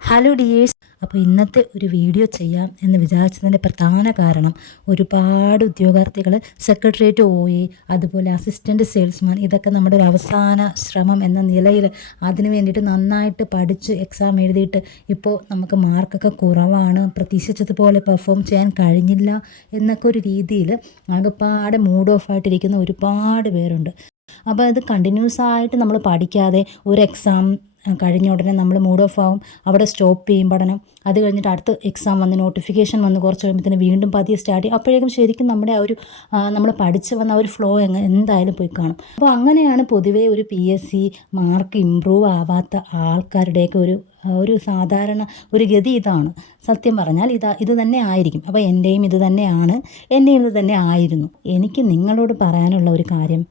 Hello dears. അപ്പോൾ ഇന്നത്തെ ഒരു വീഡിയോ ചെയ്യാം എന്ന് വിചാരിച്ചതിൻ്റെ പ്രധാന കാരണം ഒരുപാട് ഉദ്യോഗാർത്ഥികൾ സെക്രട്ടേറിയറ്റ് OA അതുപോലെ അസിസ്റ്റൻറ്റ് സെയിൽസ്മാൻ ഇതൊക്കെ നമ്മുടെ ഒരു അവസാന ശ്രമം എന്ന നിലയിൽ അതിന് വേണ്ടിയിട്ട് നന്നായിട്ട് പഠിച്ച് എക്സാം എഴുതിയിട്ട് ഇപ്പോൾ നമുക്ക് മാർക്കൊക്കെ കുറവാണ്, പ്രതീക്ഷിച്ചതുപോലെ പെർഫോം ചെയ്യാൻ കഴിഞ്ഞില്ല എന്നൊക്കെ ഒരു രീതിയിൽ ആകെപ്പാടെ മൂഡ് ഓഫ് ആയിട്ടിരിക്കുന്ന ഒരുപാട് പേരുണ്ട്. അപ്പോൾ അത് കണ്ടിന്യൂസ് ആയിട്ട് നമ്മൾ പഠിക്കാതെ ഒരു എക്സാം കഴിഞ്ഞ ഉടനെ നമ്മൾ മൂഡ് ഓഫ് ആവും, അവിടെ സ്റ്റോപ്പ് ചെയ്യും പഠനം. അത് കഴിഞ്ഞിട്ട് അടുത്ത എക്സാം വന്ന് നോട്ടിഫിക്കേഷൻ വന്ന് കുറച്ച് കഴിയുമ്പോഴത്തേന് വീണ്ടും പതിയെ സ്റ്റാർട്ട് ചെയ്യും. അപ്പോഴേക്കും ശരിക്കും നമ്മുടെ ആ ഒരു നമ്മൾ പഠിച്ച് വന്ന ആ ഒരു ഫ്ലോ എന്തായാലും പോയി കാണും. അപ്പോൾ അങ്ങനെയാണ് പൊതുവേ ഒരു PSC മാർക്ക് ഇമ്പ്രൂവ് ആവാത്ത ആൾക്കാരുടെയൊക്കെ ഒരു സാധാരണ ഒരു ഗതി ഇതാണ്. സത്യം പറഞ്ഞാൽ ഇത് തന്നെ ആയിരിക്കും. അപ്പോൾ എൻ്റെയും ഇത് തന്നെ ആയിരുന്നു. എനിക്ക് നിങ്ങളോട് പറയാനുള്ള ഒരു കാര്യം,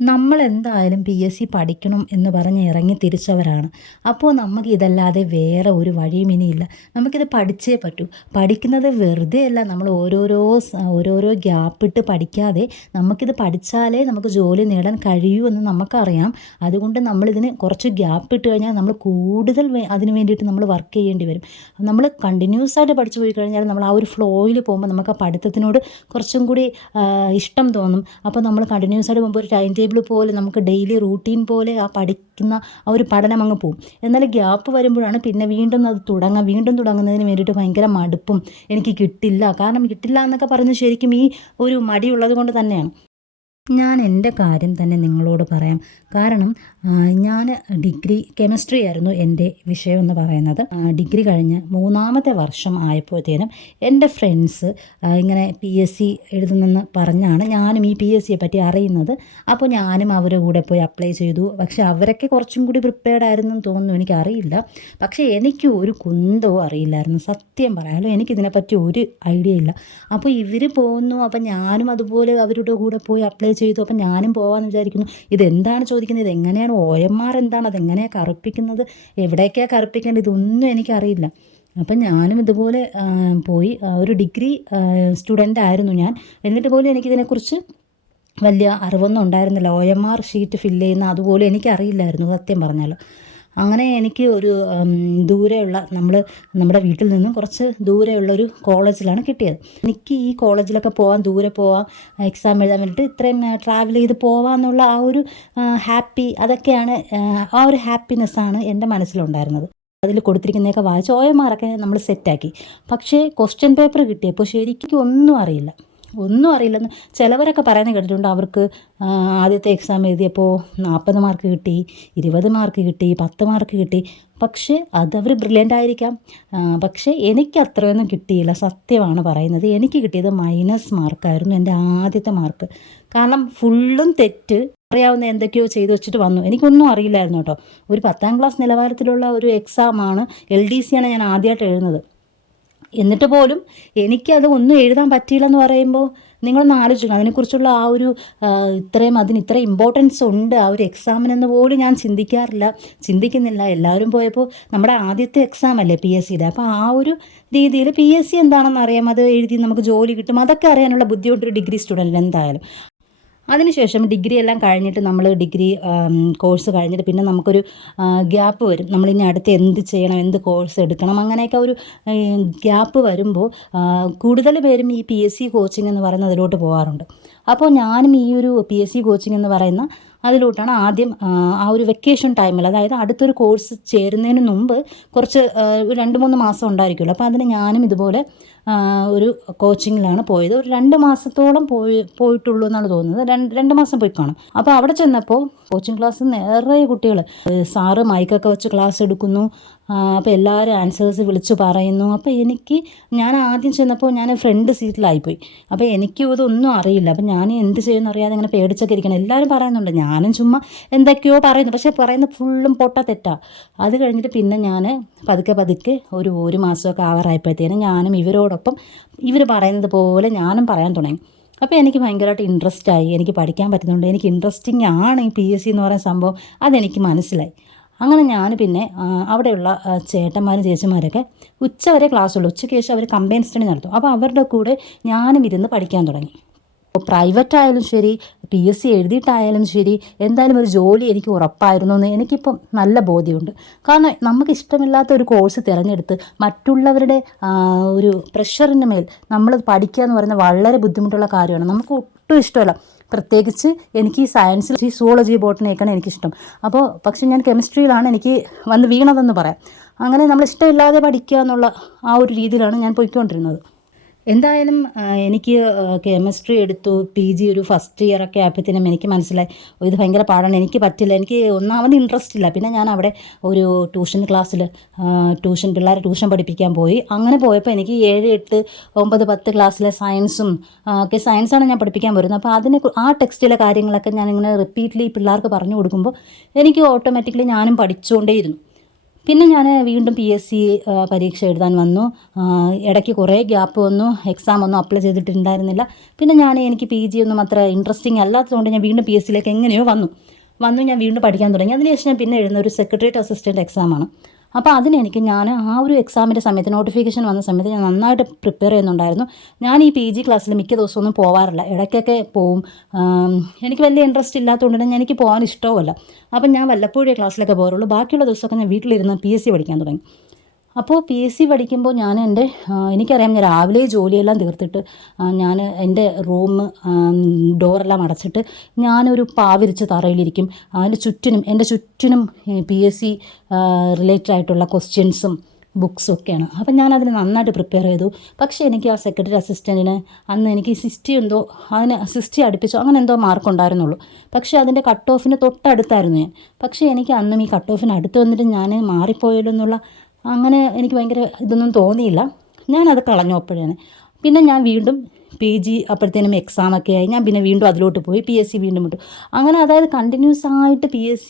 നമ്മളെന്തായാലും PSC പഠിക്കണം എന്ന് പറഞ്ഞ് ഇറങ്ങി തിരിച്ചവരാണ്. അപ്പോൾ നമുക്ക് ഇതല്ലാതെ വേറെ ഒരു വഴിയും ഇനിയില്ല. നമുക്കിത് പഠിച്ചേ പറ്റൂ. പഠിക്കുന്നത് വെറുതെ അല്ല, നമ്മൾ ഓരോരോ ഗ്യാപ്പിട്ട് പഠിക്കാതെ നമുക്കിത് പഠിച്ചാലേ നമുക്ക് ജോലി നേടാൻ കഴിയൂ എന്ന് നമുക്കറിയാം. അതുകൊണ്ട് നമ്മളിതിന് കുറച്ച് ഗ്യാപ്പിട്ട് കഴിഞ്ഞാൽ നമ്മൾ കൂടുതൽ അതിന് വേണ്ടിയിട്ട് നമ്മൾ വർക്ക് ചെയ്യേണ്ടി വരും. നമ്മൾ കണ്ടിന്യൂസ് ആയിട്ട് പഠിച്ചു പോയി കഴിഞ്ഞാൽ നമ്മൾ ആ ഒരു ഫ്ലോയിൽ പോകുമ്പോൾ നമുക്ക് ആ പഠിത്തത്തിനോട് കുറച്ചും കൂടി ഇഷ്ടം തോന്നും. അപ്പോൾ നമ്മൾ കണ്ടിന്യൂസ് ആയിട്ട് പോകുമ്പോൾ ഒരു ടൈം പോലെ നമുക്ക് ഡെയിലി റൂട്ടീൻ പോലെ ആ പഠിക്കുന്ന ആ ഒരു പഠനം അങ്ങ് പോകും. എന്നാൽ ഗ്യാപ്പ് വരുമ്പോഴാണ് പിന്നെ വീണ്ടും തുടങ്ങുന്നതിന് വേണ്ടിയിട്ട് ഭയങ്കര മടുപ്പും, എനിക്ക് കിട്ടില്ല എന്നൊക്കെ പറഞ്ഞ് ശരിക്കും ഈ ഒരു മടിയുള്ളത് കൊണ്ട് തന്നെയാണ്. ഞാൻ എൻ്റെ കാര്യം തന്നെ നിങ്ങളോട് പറയാം. കാരണം ഞാൻ ഡിഗ്രി കെമിസ്ട്രി ആയിരുന്നു എൻ്റെ വിഷയം എന്ന് പറയുന്നത്. ഡിഗ്രി കഴിഞ്ഞ് 3ാമത്തെ വർഷം ആയപ്പോഴത്തേനും എൻ്റെ ഫ്രണ്ട്സ് ഇങ്ങനെ PSC എഴുതുന്നെന്ന് പറഞ്ഞാണ് ഞാനും ഈ PSCയെ പറ്റി അറിയുന്നത്. അപ്പോൾ ഞാനും അവരുടെ കൂടെ പോയി അപ്ലൈ ചെയ്തു. പക്ഷേ അവരൊക്കെ കുറച്ചും കൂടി പ്രിപ്പയർഡ് ആയിരുന്നെന്ന് തോന്നുന്നു, എനിക്കറിയില്ല. പക്ഷേ എനിക്ക് ഒരു കുന്തവും അറിയില്ലായിരുന്നു, സത്യം പറയാമല്ലോ. എനിക്കിതിനെപ്പറ്റി ഒരു ഐഡിയ ഇല്ല. അപ്പോൾ ഇവർ പോകുന്നു, അപ്പോൾ ഞാനും അതുപോലെ അവരുടെ കൂടെ പോയി അപ്ലൈ ചെയ്തു. അപ്പം ഞാനും പോകാമെന്ന് വിചാരിക്കുന്നു. ഇതെന്താണ് ചോദിക്കുന്നത്, ഇതെങ്ങനെയാണ് OMR എന്താണ്, അതെങ്ങനെയാണ് കറുപ്പിക്കുന്നത്, എവിടേക്കാണ് കറുപ്പിക്കേണ്ടത്, ഇതൊന്നും എനിക്കറിയില്ല. അപ്പം ഞാനും ഇതുപോലെ പോയി. ഒരു ഡിഗ്രി സ്റ്റുഡൻ്റ് ആയിരുന്നു ഞാൻ. എന്നിട്ട് പോലും എനിക്കിതിനെക്കുറിച്ച് വലിയ അറിവൊന്നും ഉണ്ടായിരുന്നില്ല. OMR ഷീറ്റ് ഫില്ല് ചെയ്യുന്ന അതുപോലെ എനിക്കറിയില്ലായിരുന്നു, സത്യം പറഞ്ഞാൽ. അങ്ങനെ എനിക്ക് ഒരു ദൂരെയുള്ള നമ്മുടെ വീട്ടിൽ നിന്നും കുറച്ച് ദൂരെയുള്ളൊരു കോളേജിലാണ് കിട്ടിയത്. എനിക്ക് ഈ കോളേജിലൊക്കെ ദൂരെ പോവാം, എക്സാം എഴുതാൻ വേണ്ടിയിട്ട് ഇത്രയും ട്രാവൽ ചെയ്ത് പോവാമെന്നുള്ള ആ ഒരു ഹാപ്പി, അതൊക്കെയാണ് ആ ഒരു ഹാപ്പിനെസ്സാണ് എൻ്റെ മനസ്സിലുണ്ടായിരുന്നത്. അതിൽ കൊടുത്തിരിക്കുന്നതൊക്കെ വായിച്ച് OMR ഒക്കെ നമ്മൾ സെറ്റാക്കി. പക്ഷേ ക്വസ്റ്റ്യൻ പേപ്പർ കിട്ടിയപ്പോൾ ശരിക്കും ഒന്നും അറിയില്ലെന്ന് ചിലവരൊക്കെ പറയുന്നത് കേട്ടിട്ടുണ്ട്. അവർക്ക് ആദ്യത്തെ എക്സാം എഴുതിയപ്പോൾ 40 മാർക്ക് കിട്ടി, 20 മാർക്ക് കിട്ടി, 10 മാർക്ക് കിട്ടി. പക്ഷേ അതവർ ബ്രില്യൻ്റ് ആയിരിക്കാം. പക്ഷേ എനിക്ക് അത്രയൊന്നും കിട്ടിയില്ല, സത്യമാണ് പറയുന്നത്. എനിക്ക് കിട്ടിയത് -. മാർക്കായിരുന്നു എൻ്റെ ആദ്യത്തെ മാർക്ക്. കാരണം ഫുള്ളും തെറ്റ്, അറിയാവുന്ന എന്തൊക്കെയോ ചെയ്തു വെച്ചിട്ട് വന്നു. എനിക്കൊന്നും അറിയില്ലായിരുന്നു കേട്ടോ. ഒരു 10ാം ക്ലാസ് നിലവാരത്തിലുള്ള ഒരു എക്സാമാണ്, LDC ആണ് ഞാൻ ആദ്യമായിട്ട് എഴുതുന്നത്. എന്നിട്ട് പോലും എനിക്കത് ഒന്നും എഴുതാൻ പറ്റിയില്ലെന്ന് പറയുമ്പോൾ നിങ്ങളൊന്ന് ആലോചിക്കണം. അതിനെക്കുറിച്ചുള്ള ആ ഒരു അതിന് ഇത്ര ഇമ്പോർട്ടൻസ് ഉണ്ട് ആ ഒരു എക്സാമിനെന്ന് പോലും ഞാൻ ചിന്തിക്കുന്നില്ല. എല്ലാവരും പോയപ്പോൾ നമ്മുടെ ആദ്യത്തെ എക്സാം അല്ലേ PSCയുടെ. അപ്പോൾ ആ ഒരു രീതിയിൽ PSC എന്താണെന്ന് അറിയാം, അത് എഴുതി നമുക്ക് ജോലി കിട്ടും, അതൊക്കെ അറിയാനുള്ള ബുദ്ധിമുട്ടൊരു ഡിഗ്രി സ്റ്റുഡൻറ്റിന് എന്തായാലും. അതിനുശേഷം ഡിഗ്രി എല്ലാം കഴിഞ്ഞിട്ട് നമ്മൾ ഡിഗ്രി കോഴ്സ് കഴിഞ്ഞിട്ട് പിന്നെ നമുക്കൊരു ഗ്യാപ്പ് വരും. നമ്മളിനി അടുത്ത് എന്ത് ചെയ്യണം, എന്ത് കോഴ്സ് എടുക്കണം, അങ്ങനെയൊക്കെ ഒരു ഗ്യാപ്പ് വരുമ്പോൾ കൂടുതൽ പേരും ഈ PSC കോച്ചിങ് എന്ന് പറയുന്ന അതിലോട്ട് പോകാറുണ്ട്. അപ്പോൾ ഞാനും ഈ ഒരു PSC കോച്ചിങ് എന്ന് പറയുന്ന അതിലോട്ടാണ് ആദ്യം ആ ഒരു വെക്കേഷൻ ടൈമിൽ, അതായത് അടുത്തൊരു കോഴ്സ് ചേരുന്നതിന് മുമ്പ് കുറച്ച് 2-3 മാസം ഉണ്ടായിരിക്കുമല്ലോ. അപ്പോൾ അതിന് ഞാനും ഇതുപോലെ ഒരു കോച്ചിങ്ങിലാണ് പോയത്. ഒരു 2 മാസത്തോളം പോയിട്ടുള്ളൂ എന്നാണ് തോന്നുന്നത്. 2 മാസം പോയി കാണും. അപ്പോൾ അവിടെ ചെന്നപ്പോൾ കോച്ചിങ് ക്ലാസ് നിറയെ കുട്ടികൾ, സാറ് മൈക്കൊക്കെ വെച്ച് ക്ലാസ് എടുക്കുന്നു. അപ്പോൾ എല്ലാവരും ആൻസേഴ്സ് വിളിച്ച് പറയുന്നു. അപ്പോൾ ഞാൻ ആദ്യം ചെന്നപ്പോൾ ഞാൻ ഫ്രണ്ട് സീറ്റിലായിപ്പോയി. അപ്പോൾ എനിക്കും ഇതൊന്നും അറിയില്ല. അപ്പോൾ ഞാൻ എന്ത് ചെയ്യുമെന്ന് അറിയാതെ ഇങ്ങനെ പേടിച്ചൊക്കെ ഇരിക്കണം. എല്ലാവരും പറയുന്നുണ്ട്, ഞാനും ചുമ്മാ എന്തൊക്കെയോ പറയുന്നു, പക്ഷേ പറയുന്നത് ഫുള്ളും തെറ്റാണ്. അത് കഴിഞ്ഞിട്ട് പിന്നെ ഞാൻ പതുക്കെ ഒരു മാസമൊക്കെ ആവാറായപ്പോഴത്തേനും ഞാനും ഇവരോടൊപ്പം ഇവർ പറയുന്നത് പോലെ ഞാനും പറയാൻ തുടങ്ങി. അപ്പോൾ എനിക്ക് ഭയങ്കരമായിട്ട് ഇൻട്രസ്റ്റായി. എനിക്ക് പഠിക്കാൻ പറ്റുന്നുണ്ട്, എനിക്ക് ഇൻട്രസ്റ്റിംഗ് ആണ് ഈ PSC എന്ന് പറയുന്ന സംഭവം, അതെനിക്ക് മനസ്സിലായി. അങ്ങനെ ഞാൻ പിന്നെ അവിടെയുള്ള ചേട്ടന്മാരും ചേച്ചിമാരൊക്കെ ഉച്ചവരെ ക്ലാസ്സുള്ളൂ. ഉച്ചയ്ക്ക് ശേഷം അവർ കമ്പൈൻ സ്റ്റഡി നടത്തും. അപ്പോൾ അവരുടെ കൂടെ ഞാനും ഇരുന്ന് പഠിക്കാൻ തുടങ്ങി. പ്രൈവറ്റ് ആയാലും ശരി, PSC എഴുതിയിട്ടായാലും ശരി എന്തായാലും ഒരു ജോലി എനിക്ക് ഉറപ്പായിരുന്നു എന്ന് എനിക്കിപ്പം നല്ല ബോധ്യമുണ്ട്. കാരണം നമുക്ക് ഇഷ്ടമില്ലാത്ത ഒരു കോഴ്സ് തിരഞ്ഞെടുത്ത് മറ്റുള്ളവരുടെ ഒരു പ്രഷറിന് മേൽ നമ്മൾ പഠിക്കുക എന്ന് പറയുന്നത് വളരെ ബുദ്ധിമുട്ടുള്ള കാര്യമാണ്. നമുക്ക് ഒട്ടും ഇഷ്ടമല്ല. പ്രത്യേകിച്ച് എനിക്ക് ഈ സയൻസിൽ സുവോളജി ബോട്ടണിയൊക്കെയാണ് എനിക്കിഷ്ടം. പക്ഷേ ഞാൻ കെമിസ്ട്രിയിലാണ് എനിക്ക് വന്ന് വീണതെന്ന് പറയാം. അങ്ങനെ നമ്മൾ ഇഷ്ടമില്ലാതെ പഠിക്കുക എന്നുള്ള ആ ഒരു രീതിയിലാണ് ഞാൻ പോയിക്കൊണ്ടിരുന്നത്. എന്തായാലും എനിക്ക് കെമിസ്ട്രി എടുത്തു. PG ഒരു ഫസ്റ്റ് ഇയറൊക്കെ ആയപ്പോഴത്തേനും എനിക്ക് മനസ്സിലായി ഇത് ഭയങ്കര പാടാണ്, എനിക്ക് പറ്റില്ല, എനിക്ക് ഒന്നാമത് ഇൻട്രസ്റ്റ് ഇല്ല. പിന്നെ ഞാൻ അവിടെ ഒരു ട്യൂഷൻ ക്ലാസ്സിൽ പിള്ളേരെ ട്യൂഷൻ പഠിപ്പിക്കാൻ പോയി. അങ്ങനെ പോയപ്പോൾ എനിക്ക് 7, 8, 9, 10 ക്ലാസ്സിലെ സയൻസും സയൻസാണ് ഞാൻ പഠിപ്പിക്കാൻ പോരുന്നത്. അപ്പോൾ ആ ടെക്സ്റ്റിലെ കാര്യങ്ങളൊക്കെ ഞാനിങ്ങനെ റിപ്പീറ്റ്ലി പിള്ളേർക്ക് പറഞ്ഞു കൊടുക്കുമ്പോൾ എനിക്ക് ഓട്ടോമാറ്റിക്കലി ഞാനും പഠിച്ചുകൊണ്ടേയിരുന്നു. പിന്നെ ഞാൻ വീണ്ടും PSC പരീക്ഷ എഴുതാൻ വന്നു. ഇടയ്ക്ക് കുറേ ഗ്യാപ്പ് വന്നു, എക്സാം ഒന്നും അപ്ലൈ ചെയ്തിട്ടുണ്ടായിരുന്നില്ല. പിന്നെ എനിക്ക് PG ഒന്നും അത്ര ഇൻട്രസ്റ്റിംഗ് അല്ലാത്തതുകൊണ്ട് ഞാൻ വീണ്ടും PSCയിലേക്ക് എങ്ങനെയോ വന്നു ഞാൻ വീണ്ടും പഠിക്കാൻ തുടങ്ങി. അതിനുശേഷം ഞാൻ പിന്നെ എഴുതുന്ന ഒരു സെക്രട്ടേറിയറ്റ് അസിസ്റ്റൻറ്റ് എക്സാമാണ്. അപ്പോൾ ഞാൻ ആ ഒരു എക്സാമിൻ്റെ സമയത്ത് നോട്ടിഫിക്കേഷൻ വന്ന സമയത്ത് ഞാൻ നന്നായിട്ട് പ്രിപ്പയർ ചെയ്യുന്നുണ്ടായിരുന്നു. ഞാൻ ഈ PG ക്ലാസ്സിൽ മിക്ക ദിവസമൊന്നും പോവാറില്ല, ഇടയ്ക്കൊക്കെ പോവും. എനിക്ക് വലിയ ഇൻട്രസ്റ്റ് ഇല്ലാത്തതുകൊണ്ട് തന്നെ എനിക്ക് പോകാൻ ഇഷ്ടവുമല്ല. അപ്പം ഞാൻ വല്ലപ്പോഴേ ക്ലാസ്സിലൊക്കെ പോകാറുള്ളൂ. ബാക്കിയുള്ള ദിവസമൊക്കെ ഞാൻ വീട്ടിലിരുന്ന് PSC പഠിക്കാൻ തുടങ്ങി. അപ്പോൾ PSC പഠിക്കുമ്പോൾ എനിക്കറിയാം, ഞാൻ രാവിലെ ജോലിയെല്ലാം തീർത്തിട്ട് ഞാൻ എൻ്റെ ഡോറെല്ലാം അടച്ചിട്ട് ഞാനൊരു പാവിരിച്ച് തറയിലിരിക്കും. എൻ്റെ ചുറ്റിനും PSC റിലേറ്റഡ് ആയിട്ടുള്ള ക്വസ്റ്റ്യൻസും ബുക്സും ഒക്കെയാണ്. അപ്പം ഞാനതിന് നന്നായിട്ട് പ്രിപ്പയർ ചെയ്തു. പക്ഷേ എനിക്ക് ആ സെക്രട്ടറി അസിസ്റ്റൻറ്റിന് അന്ന് എനിക്ക് 60 അടുപ്പിച്ചോ അങ്ങനെ എന്തോ മാർക്ക് ഉണ്ടായിരുന്നുള്ളൂ. പക്ഷേ അതിൻ്റെ കട്ട് ഓഫിന് തൊട്ടടുത്തായിരുന്നു ഞാൻ. പക്ഷേ എനിക്ക് അന്നും ഈ കട്ട് ഓഫിന് അടുത്ത് വന്നിട്ട് ഞാൻ മാറിപ്പോയല്ലോ എന്നുള്ള അങ്ങനെ എനിക്ക് ഭയങ്കര ഇതൊന്നും തോന്നിയില്ല. ഞാനത് കളഞ്ഞു അപ്പോഴാണ്. പിന്നെ ഞാൻ വീണ്ടും PG അപ്പോഴത്തേനും എക്സാമൊക്കെ ആയി. ഞാൻ പിന്നെ വീണ്ടും അതിലോട്ട് പോയി PSC വീണ്ടും വിട്ടു. അങ്ങനെ അതായത് കണ്ടിന്യൂസ് ആയിട്ട് PSC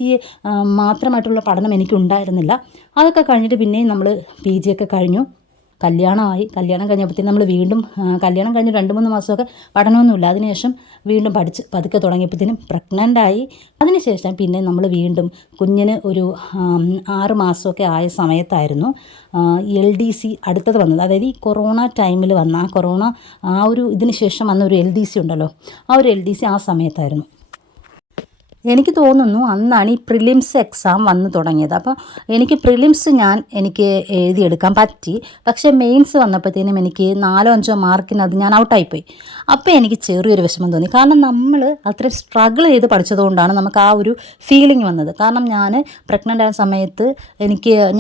മാത്രമായിട്ടുള്ള പഠനം എനിക്കുണ്ടായിരുന്നില്ല. അതൊക്കെ കഴിഞ്ഞിട്ട് പിന്നെയും നമ്മൾ PG ഒക്കെ കഴിഞ്ഞു. കല്യാണം കഴിഞ്ഞപ്പോഴത്തേക്കും നമ്മൾ വീണ്ടും കല്യാണം കഴിഞ്ഞ് 2-3 മാസമൊക്കെ പഠനമൊന്നുമില്ല. അതിനുശേഷം വീണ്ടും പഠിച്ച് പതുക്കെ തുടങ്ങിയപ്പോഴത്തേനും പ്രഗ്നൻ്റായി. അതിനുശേഷം പിന്നെ നമ്മൾ വീണ്ടും കുഞ്ഞിന് ഒരു 6 മാസമൊക്കെ ആയ സമയത്തായിരുന്നു LDC അടുത്തത് വന്നത്. അതായത് ഈ കൊറോണ ടൈമിൽ വന്ന ആ ഒരു ഇതിന് ശേഷം വന്ന ഒരു LDC ഉണ്ടല്ലോ, ആ ഒരു LDC ആ സമയത്തായിരുന്നു. എനിക്ക് തോന്നുന്നു അന്നാണ് ഈ പ്രിലിംസ് എക്സാം വന്ന് തുടങ്ങിയത്. അപ്പോൾ എനിക്ക് പ്രിലിംസ് എനിക്ക് എഴുതിയെടുക്കാൻ പറ്റി. പക്ഷേ മെയിൻസ് വന്നപ്പോഴത്തേനും എനിക്ക് 4-5 മാർക്കിനത് ഞാൻ ഔട്ടായിപ്പോയി. അപ്പോൾ എനിക്ക് ചെറിയൊരു വിഷമം തോന്നി. കാരണം നമ്മൾ അത്രയും സ്ട്രഗിൾ ചെയ്ത് പഠിച്ചതുകൊണ്ടാണ് നമുക്ക് ആ ഒരു ഫീലിംഗ് വന്നത്. കാരണം ഞാൻ പ്രഗ്നൻ്റ് ആയ സമയത്ത്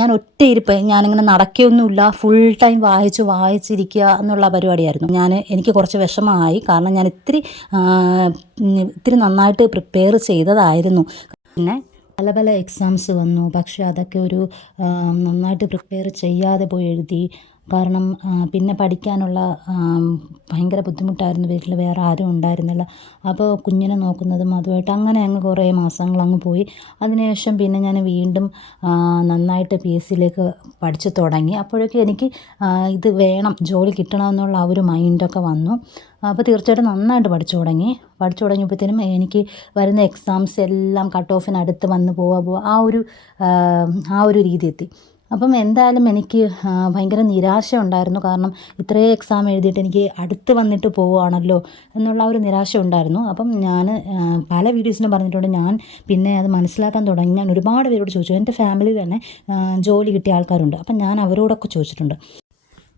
ഞാൻ ഒറ്റയിരിപ്പ്, ഞാനിങ്ങനെ നടക്കുകയൊന്നുമില്ല, ഫുൾ ടൈം വായിച്ചിരിക്കുക എന്നുള്ള പരിപാടിയായിരുന്നു. എനിക്ക് കുറച്ച് വിഷമമായി. കാരണം ഞാൻ ഇത്തിരി നന്നായിട്ട് പ്രിപ്പയർ ചെയ്തതായിരുന്നു. പിന്നെ പല എക്സാംസ് വന്നു. പക്ഷേ അതൊക്കെ നന്നായിട്ട് പ്രിപ്പയർ ചെയ്യാതെ പോയി എഴുതി. കാരണം പിന്നെ പഠിക്കാനുള്ള ഭയങ്കര ബുദ്ധിമുട്ടായിരുന്നു. വീട്ടിൽ വേറെ ആരും ഉണ്ടായിരുന്നില്ല. അപ്പോൾ കുഞ്ഞിനെ നോക്കുന്നതും അതുമായിട്ട് അങ്ങനെ കുറേ മാസങ്ങൾ പോയി. അതിനുശേഷം പിന്നെ ഞാൻ വീണ്ടും നന്നായിട്ട് PSCയിലേക്ക് പഠിച്ചു തുടങ്ങി. അപ്പോഴൊക്കെ എനിക്ക് ഇത് വേണം, ജോലി കിട്ടണമെന്നുള്ള ആ ഒരു മൈൻഡൊക്കെ വന്നു. അപ്പോൾ തീർച്ചയായിട്ടും നന്നായിട്ട് പഠിച്ചു തുടങ്ങിയപ്പോഴത്തേനും എനിക്ക് വരുന്ന എക്സാംസ് എല്ലാം കട്ട് ഓഫിനടുത്ത് വന്ന് പോവുക ആ ഒരു രീതി എത്തി. അപ്പം എന്തായാലും എനിക്ക് ഭയങ്കര നിരാശ ഉണ്ടായിരുന്നു. കാരണം ഇത്രയും എക്സാം എഴുതിയിട്ട് എനിക്ക് അടുത്ത് വന്നിട്ട് പോവുകയാണല്ലോ എന്നുള്ള ഒരു നിരാശ ഉണ്ടായിരുന്നു. അപ്പം ഞാൻ പല വീഡിയോസിനും പറഞ്ഞിട്ടുണ്ട്. ഞാൻ പിന്നെ അത് മനസ്സിലാക്കാൻ തുടങ്ങി. ഞാൻ ഒരുപാട് പേരോട് ചോദിച്ചു. എൻ്റെ ഫാമിലിയിൽ തന്നെ ജോലി കിട്ടിയ ആൾക്കാരുണ്ട്. അപ്പം ഞാൻ അവരോടൊക്കെ ചോദിച്ചിട്ടുണ്ട്.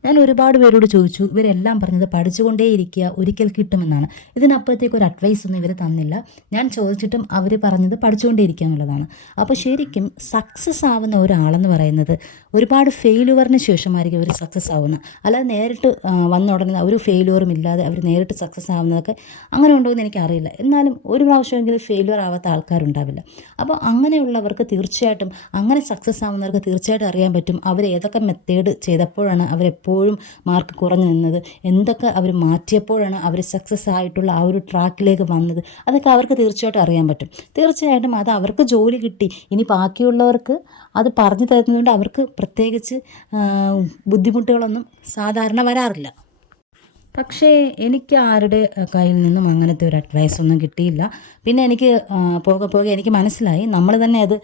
ഞാൻ ഒരുപാട് പേരോട് ചോദിച്ചു. ഇവരെല്ലാം പറഞ്ഞത് പഠിച്ചുകൊണ്ടേയിരിക്കുക, ഒരിക്കൽ കിട്ടുമെന്നാണ്. ഇതിനപ്പുറത്തേക്ക് ഒരു അഡ്വൈസൊന്നും ഇവർ തന്നില്ല. ഞാൻ ചോദിച്ചിട്ടും അവർ പറഞ്ഞത് പഠിച്ചുകൊണ്ടേയിരിക്കുക എന്നുള്ളതാണ്. അപ്പോൾ ശരിക്കും സക്സസ് ആവുന്ന ഒരാളെന്ന് പറയുന്നത് ഒരുപാട് ഫെയിലുവറിന് ശേഷമായിരിക്കും അവർ സക്സസ് ആവുന്നത്. അല്ലാതെ നേരിട്ട് വന്ന ഉടനെ ഒരു ഫെയിലുവറും ഇല്ലാതെ അവർ നേരിട്ട് സക്സസ് ആവുന്നതൊക്കെ അങ്ങനെ ഉണ്ടോ എന്ന് എനിക്കറിയില്ല. എന്നാലും ഒരു പ്രാവശ്യമെങ്കിലും ഫെയിലുവർ ആവാത്ത ആൾക്കാരുണ്ടാവില്ല. അപ്പോൾ അങ്ങനെയുള്ളവർക്ക് തീർച്ചയായിട്ടും, അങ്ങനെ സക്സസ് ആവുന്നവർക്ക് തീർച്ചയായിട്ടും അറിയാൻ പറ്റും അവർ ഏതൊക്കെ മെത്തേഡ് ചെയ്തപ്പോഴാണ് അവരെപ്പോഴും മാർക്ക് കുറഞ്ഞു നിന്നത്, എന്തൊക്കെ അവർ മാറ്റിയപ്പോഴാണ് അവർ സക്സസ് ആയിട്ടുള്ള ആ ഒരു ട്രാക്കിലേക്ക് വന്നത്. അതൊക്കെ അവർക്ക് തീർച്ചയായിട്ടും അറിയാൻ പറ്റും. തീർച്ചയായിട്ടും അത് അവർക്ക് ജോലി കിട്ടി. ഇനി ബാക്കിയുള്ളവർക്ക് അത് പറഞ്ഞു തരുന്നതുകൊണ്ട് അവർക്ക് പ്രത്യേകിച്ച് ബുദ്ധിമുട്ടുകളൊന്നും സാധാരണ വരാറില്ല. പക്ഷേ എനിക്ക് ആരുടെ കയ്യിൽ നിന്നും അങ്ങനത്തെ ഒരു അഡ്വൈസൊന്നും കിട്ടിയില്ല. പിന്നെ എനിക്ക് പോകെ പോകെ എനിക്ക് മനസ്സിലായി നമ്മൾ തന്നെ അത്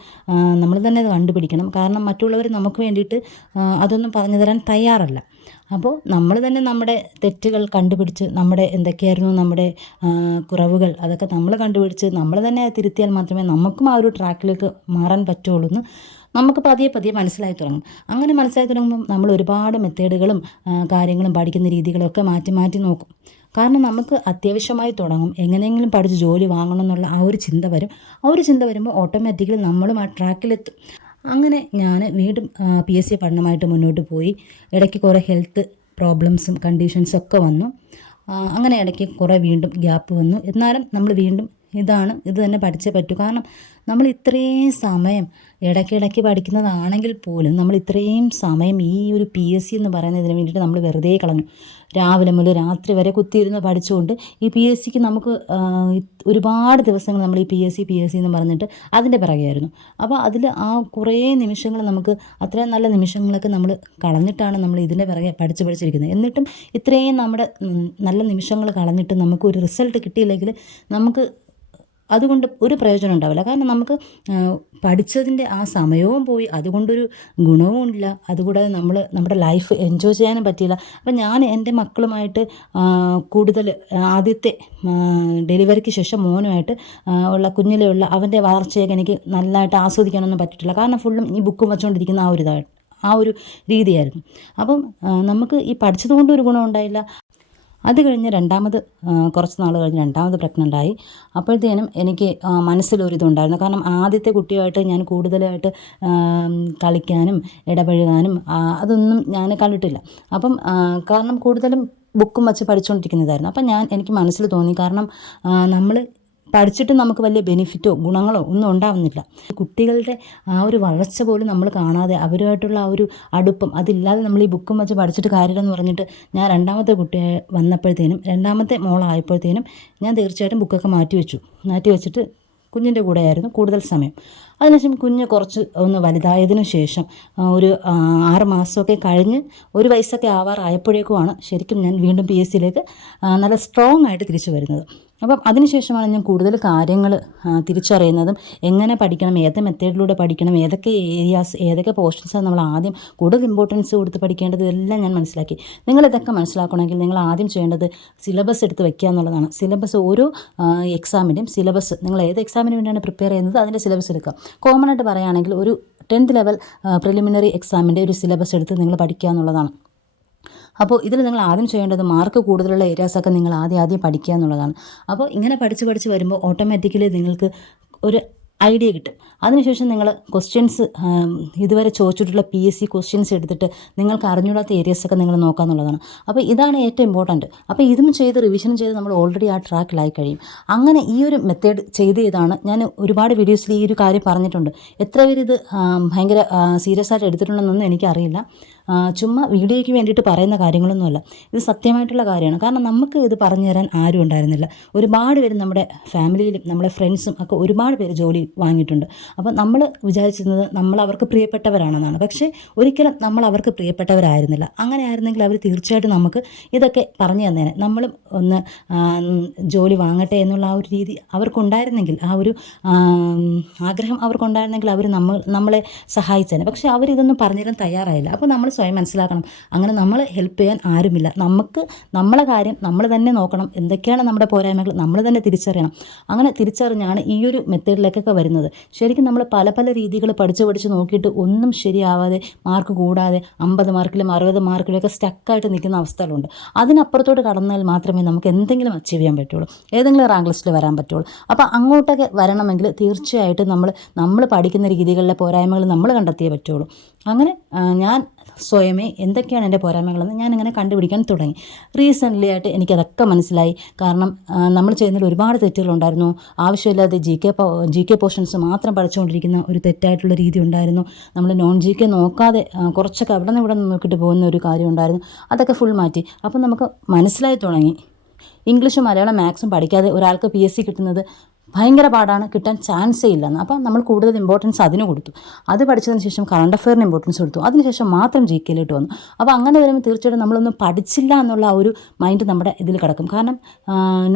കണ്ടുപിടിക്കണം. കാരണം മറ്റുള്ളവർ നമുക്ക് വേണ്ടിയിട്ട് അതൊന്നും പറഞ്ഞു തരാൻ തയ്യാറല്ല. അപ്പോൾ നമ്മൾ തന്നെ നമ്മുടെ തെറ്റുകൾ കണ്ടുപിടിച്ച് നമ്മുടെ എന്തൊക്കെയായിരുന്നു നമ്മുടെ കുറവുകൾ അതൊക്കെ നമ്മൾ കണ്ടുപിടിച്ച് നമ്മൾ തന്നെ അത് തിരുത്തിയാൽ മാത്രമേ നമുക്കും ആ ഒരു ട്രാക്കിലേക്ക് മാറാൻ പറ്റുള്ളൂ എന്ന് നമുക്ക് പതിയെ പതിയെ മനസ്സിലായി തുടങ്ങും. അങ്ങനെ മനസ്സിലായി തുടങ്ങുമ്പം നമ്മൾ ഒരുപാട് മെത്തേഡുകളും കാര്യങ്ങളും പഠിക്കുന്ന രീതികളൊക്കെ മാറ്റി മാറ്റി നോക്കും. കാരണം നമുക്ക് അത്യാവശ്യമായി തുടങ്ങും, എങ്ങനെയെങ്കിലും പഠിച്ച് ജോലി വാങ്ങണം എന്നുള്ള ആ ഒരു ചിന്ത വരും. ആ ഒരു ചിന്ത വരുമ്പോൾ ഓട്ടോമാറ്റിക്കലി നമ്മളും ആ ട്രാക്കിലെത്തും. അങ്ങനെ ഞാൻ വീണ്ടും PSC പഠനമായിട്ട് മുന്നോട്ട് പോയി. ഇടയ്ക്ക് കുറേ ഹെൽത്ത് പ്രോബ്ലംസും കണ്ടീഷൻസും ഒക്കെ വന്നു. അങ്ങനെ ഇടയ്ക്ക് കുറേ വീണ്ടും ഗ്യാപ്പ് വന്നു. എന്നാലും നമ്മൾ വീണ്ടും ഇത് തന്നെ പഠിച്ചേ പറ്റൂ. കാരണം നമ്മൾ ഇത്രയും സമയം ഇടയ്ക്കിടയ്ക്ക് പഠിക്കുന്നതാണെങ്കിൽ പോലും നമ്മൾ ഇത്രയും സമയം ഈ ഒരു PSC എന്ന് പറയുന്നതിന് വേണ്ടിയിട്ട് നമ്മൾ വെറുതെ കളഞ്ഞു. രാവിലെ മുതൽ രാത്രി വരെ കുത്തിയിരുന്ന് പഠിച്ചുകൊണ്ട് ഈ PSCക്ക് നമുക്ക് ഒരുപാട് ദിവസങ്ങൾ നമ്മൾ ഈ PSC എന്ന് പറഞ്ഞിട്ട് അതിൻ്റെ പിറകെയായിരുന്നു. അപ്പോൾ അതിൽ ആ കുറേ നിമിഷങ്ങൾ നമുക്ക് അത്രയും നല്ല നിമിഷങ്ങളൊക്കെ നമ്മൾ കളഞ്ഞിട്ടാണ് നമ്മൾ ഇതിൻ്റെ പിറകെ പഠിച്ചിരിക്കുന്നത്. എന്നിട്ടും ഇത്രയും നമ്മുടെ നല്ല നിമിഷങ്ങൾ കളഞ്ഞിട്ട് നമുക്ക് ഒരു റിസൾട്ട് കിട്ടിയില്ലെങ്കിൽ നമുക്ക് അതുകൊണ്ട് ഒരു പ്രയോജനം ഉണ്ടാവില്ല. കാരണം നമുക്ക് പഠിച്ചതിൻ്റെ ആ സമയവും പോയി, അതുകൊണ്ടൊരു ഗുണവും ഇല്ല. അതുകൂടാതെ നമ്മുടെ ലൈഫ് എൻജോയ് ചെയ്യാനും പറ്റിയില്ല. അപ്പം ഞാൻ എൻ്റെ മക്കളുമായിട്ട് കൂടുതൽ ആദ്യത്തെ ഡെലിവറിക്ക് ശേഷം മോനുമായിട്ട് ഉള്ള കുഞ്ഞിലുള്ള അവൻ്റെ വളർച്ചയൊക്കെ എനിക്ക് നല്ലതായിട്ട് ആസ്വദിക്കാനൊന്നും പറ്റിയിട്ടില്ല. കാരണം ഫുള്ളും ഈ ബുക്കും വെച്ചുകൊണ്ടിരിക്കുന്ന ആ ഒരു രീതിയായിരുന്നു. അപ്പം നമുക്ക് ഈ പഠിച്ചത് കൊണ്ട് ഒരു ഗുണം ഉണ്ടായില്ല. അത് കഴിഞ്ഞ് കുറച്ച് നാൾ കഴിഞ്ഞ് രണ്ടാമത് പ്രഗ്നൻ്റായി. അപ്പോഴത്തേനും എനിക്ക് മനസ്സിലൊരിതുണ്ടായിരുന്നു. കാരണം ആദ്യത്തെ കുട്ടിയുമായിട്ട് ഞാൻ കൂടുതലായിട്ട് കളിക്കാനും ഇടപഴകാനും അതൊന്നും ഞാൻ കണ്ടിട്ടില്ല. അപ്പം കാരണം കൂടുതലും ബുക്കും വച്ച് പഠിച്ചുകൊണ്ടിരിക്കുന്നതായിരുന്നു. അപ്പം എനിക്ക് മനസ്സിൽ തോന്നി, കാരണം നമ്മൾ പഠിച്ചിട്ട് നമുക്ക് വലിയ ബെനിഫിറ്റോ ഗുണങ്ങളോ ഒന്നും ഉണ്ടാവുന്നില്ല. കുട്ടികളുടെ ആ ഒരു വളർച്ച പോലും നമ്മൾ കാണാതെ അവരുമായിട്ടുള്ള ആ ഒരു അടുപ്പം അതില്ലാതെ നമ്മൾ ഈ ബുക്കും വെച്ച് പഠിച്ചിട്ട് കാര്യമില്ലെന്ന് പറഞ്ഞിട്ട് ഞാൻ രണ്ടാമത്തെ കുട്ടിയെ വന്നപ്പോഴത്തേനും രണ്ടാമത്തെ മോളായപ്പോഴത്തേനും ഞാൻ തീർച്ചയായിട്ടും ബുക്കൊക്കെ മാറ്റി വെച്ചിട്ട് കുഞ്ഞിൻ്റെ കൂടെയായിരുന്നു കൂടുതൽ സമയം. അതിനുശേഷം കുഞ്ഞ് കുറച്ച് ഒന്ന് വലുതായതിനു ശേഷം ഒരു 6 മാസമൊക്കെ കഴിഞ്ഞ് 1 വയസ്സൊക്കെ ആവാറായപ്പോഴേക്കുമാണ് ശരിക്കും ഞാൻ വീണ്ടും PSCയിലേക്ക് നല്ല സ്ട്രോങ് ആയിട്ട് തിരിച്ചു വരുന്നത്. അപ്പം അതിനുശേഷമാണ് ഞാൻ കൂടുതൽ കാര്യങ്ങൾ തിരിച്ചറിയുന്നതും എങ്ങനെ പഠിക്കണം, ഏത് മെത്തേഡിലൂടെ പഠിക്കണം, ഏതൊക്കെ ഏരിയാസ് ഏതൊക്കെ പോർഷൻസാണ് നമ്മൾ ആദ്യം കൂടുതൽ ഇമ്പോർട്ടൻസ് കൊടുത്ത് പഠിക്കേണ്ടത് എല്ലാം ഞാൻ മനസ്സിലാക്കി. നിങ്ങളിതൊക്കെ മനസ്സിലാക്കണമെങ്കിൽ നിങ്ങൾ ആദ്യം ചെയ്യേണ്ടത് സിലബസ് എടുത്ത് വയ്ക്കുക എന്നുള്ളതാണ്. സിലബസ് ഓരോ എക്സാമിൻ്റെയും സിലബസ്, നിങ്ങൾ ഏത് എക്സാമിന് വേണ്ടിയാണ് പ്രിപ്പയർ ചെയ്യുന്നത് അതിൻ്റെ സിലബസ് എടുക്കുക. കോമൺ ആയിട്ട് പറയുകയാണെങ്കിൽ ഒരു 10th ലെവൽ പ്രിലിമിനറി എക്സാമിൻ്റെ ഒരു സിലബസ് എടുത്ത് നിങ്ങൾ പഠിക്കുക എന്നുള്ളതാണ്. അപ്പോൾ ഇതിൽ നിങ്ങൾ ആദ്യം ചെയ്യേണ്ടത് മാർക്ക് കൂടുതലുള്ള ഏരിയാസൊക്കെ നിങ്ങൾ ആദ്യം പഠിക്കുക എന്നുള്ളതാണ്. അപ്പോൾ ഇങ്ങനെ പഠിച്ച് വരുമ്പോൾ ഓട്ടോമാറ്റിക്കലി നിങ്ങൾക്ക് ഒരു ഐഡിയ കിട്ടും. അതിനുശേഷം നിങ്ങൾ ക്വസ്റ്റ്യൻസ് ഇതുവരെ ചോദിച്ചിട്ടുള്ള PSC ക്വസ്റ്റ്യൻസ് എടുത്തിട്ട് നിങ്ങൾക്ക് അറിഞ്ഞൂടാത്ത ഏരിയാസൊക്കെ നിങ്ങൾ നോക്കുക എന്നുള്ളതാണ്. അപ്പോൾ ഇതാണ് ഏറ്റവും ഇമ്പോർട്ടൻറ്റ്. അപ്പോൾ ഇതും റിവിഷനും ചെയ്ത് നമ്മൾ ഓൾറെഡി ആ ട്രാക്കിലായി കഴിയും. അങ്ങനെ ഈ ഒരു മെത്തേഡ് ചെയ്താണ് ഞാൻ ഒരുപാട് വീഡിയോസിൽ ഈ ഒരു കാര്യം പറഞ്ഞിട്ടുണ്ട്. എത്ര പേര് ഇത് ഭയങ്കര സീരിയസ് ആയിട്ട് എടുത്തിട്ടുണ്ടെന്നൊന്നും എനിക്കറിയില്ല. ചുമ്മാ വീഡിയോയ്ക്ക് വേണ്ടിയിട്ട് പറയുന്ന കാര്യങ്ങളൊന്നുമല്ല, ഇത് സത്യമായിട്ടുള്ള കാര്യമാണ്. കാരണം നമുക്ക് ഇത് പറഞ്ഞു തരാൻ ആരും ഉണ്ടായിരുന്നില്ല. ഒരുപാട് പേര് നമ്മുടെ ഫാമിലിയിലും നമ്മുടെ ഫ്രണ്ട്സും ഒക്കെ ഒരുപാട് പേര് ജോലി വാങ്ങിയിട്ടുണ്ട്. അപ്പോൾ നമ്മൾ വിചാരിച്ചിരുന്നത് നമ്മൾ അവർക്ക് പ്രിയപ്പെട്ടവരാണെന്നാണ്. പക്ഷേ ഒരിക്കലും നമ്മൾ അവർക്ക് പ്രിയപ്പെട്ടവരായിരുന്നില്ല. അങ്ങനെ ആയിരുന്നെങ്കിൽ അവർ തീർച്ചയായിട്ടും നമുക്ക് ഇതൊക്കെ പറഞ്ഞു തന്നേനെ. നമ്മളും ഒന്ന് ജോലി വാങ്ങട്ടെ എന്നുള്ള ആ ഒരു രീതി അവർക്കുണ്ടായിരുന്നെങ്കിൽ, ആ ഒരു ആഗ്രഹം അവർക്കുണ്ടായിരുന്നെങ്കിൽ അവർ നമ്മളെ സഹായിച്ചേനെ. പക്ഷേ അവരിതൊന്നും പറഞ്ഞു തരാൻ തയ്യാറായില്ല. അപ്പോൾ നമ്മൾ സ്വയം മനസ്സിലാക്കണം, അങ്ങനെ നമ്മളെ ഹെൽപ്പ് ചെയ്യാൻ ആരുമില്ല. നമുക്ക് നമ്മളെ കാര്യം നമ്മൾ തന്നെ നോക്കണം. എന്തൊക്കെയാണ് നമ്മുടെ പോരായ്മകൾ നമ്മൾ തന്നെ തിരിച്ചറിയണം. അങ്ങനെ തിരിച്ചറിഞ്ഞാണ് ഈ ഒരു മെത്തേഡിലേക്കൊക്കെ വരുന്നത്. ശരിക്കും നമ്മൾ പല രീതികൾ പഠിച്ച് നോക്കിയിട്ട് ഒന്നും ശരിയാവാതെ മാർക്ക് കൂടാതെ 50 മാർക്കിലും 60 മാർക്കിലൊക്കെ സ്റ്റക്കായിട്ട് നിൽക്കുന്ന അവസ്ഥകളുണ്ട്. അതിനപ്പുറത്തോട്ട് കടന്നാൽ മാത്രമേ നമുക്ക് എന്തെങ്കിലും അച്ചീവ് ചെയ്യാൻ പറ്റുള്ളൂ, ഏതെങ്കിലും റാങ്ക് ലിസ്റ്റിൽ വരാൻ പറ്റുള്ളൂ. അപ്പോൾ അങ്ങോട്ടൊക്കെ വരണമെങ്കിൽ തീർച്ചയായിട്ടും നമ്മൾ പഠിക്കുന്ന രീതികളിലെ പോരായ്മകൾ നമ്മൾ കണ്ടെത്തിയേ പറ്റുള്ളൂ. അങ്ങനെ ഞാൻ സ്വയമേ എന്തൊക്കെയാണ് എൻ്റെ പോരായ്മകളെന്ന് ഞാനിങ്ങനെ കണ്ടുപിടിക്കാൻ തുടങ്ങി. റീസെൻ്റ്ലി ആയിട്ട് എനിക്കതൊക്കെ മനസ്സിലായി. കാരണം നമ്മൾ ചെയ്യുന്നതിൽ ഒരുപാട് തെറ്റുകളുണ്ടായിരുന്നു. ആവശ്യമില്ലാതെ GK പോർഷൻസ് മാത്രം പഠിച്ചുകൊണ്ടിരിക്കുന്ന ഒരു തെറ്റായിട്ടുള്ള രീതി ഉണ്ടായിരുന്നു. നമ്മൾ GK നോക്കാതെ കുറച്ചൊക്കെ അവിടെ നിന്ന് ഇവിടെ നോക്കിയിട്ട് പോകുന്ന ഒരു കാര്യം ഉണ്ടായിരുന്നു. അതൊക്കെ ഫുൾ മാറ്റി. അപ്പം നമുക്ക് മനസ്സിലായി തുടങ്ങി, ഇംഗ്ലീഷും മലയാളം മാത്സും പഠിക്കാതെ ഒരാൾക്ക് PSC കിട്ടുന്നത് ഭയങ്കര പാടാണ്, കിട്ടാൻ ചാൻസേ ഇല്ലെന്ന്. അപ്പം നമ്മൾ കൂടുതൽ ഇമ്പോർട്ടൻസ് അതിന് കൊടുത്തു. അത് പഠിച്ചതിന് ശേഷം കറണ്ട് അഫെയറിന് ഇമ്പോർട്ടൻസ് കൊടുത്തു. അതിനുശേഷം മാത്രം ജി കെയിലോട്ട് വന്നു. അപ്പോൾ അങ്ങനെ വരുമ്പോൾ തീർച്ചയായിട്ടും നമ്മളൊന്നും പഠിച്ചില്ല എന്നുള്ള ആ ഒരു മൈൻഡ് നമ്മുടെ ഇതിൽ കിടക്കും. കാരണം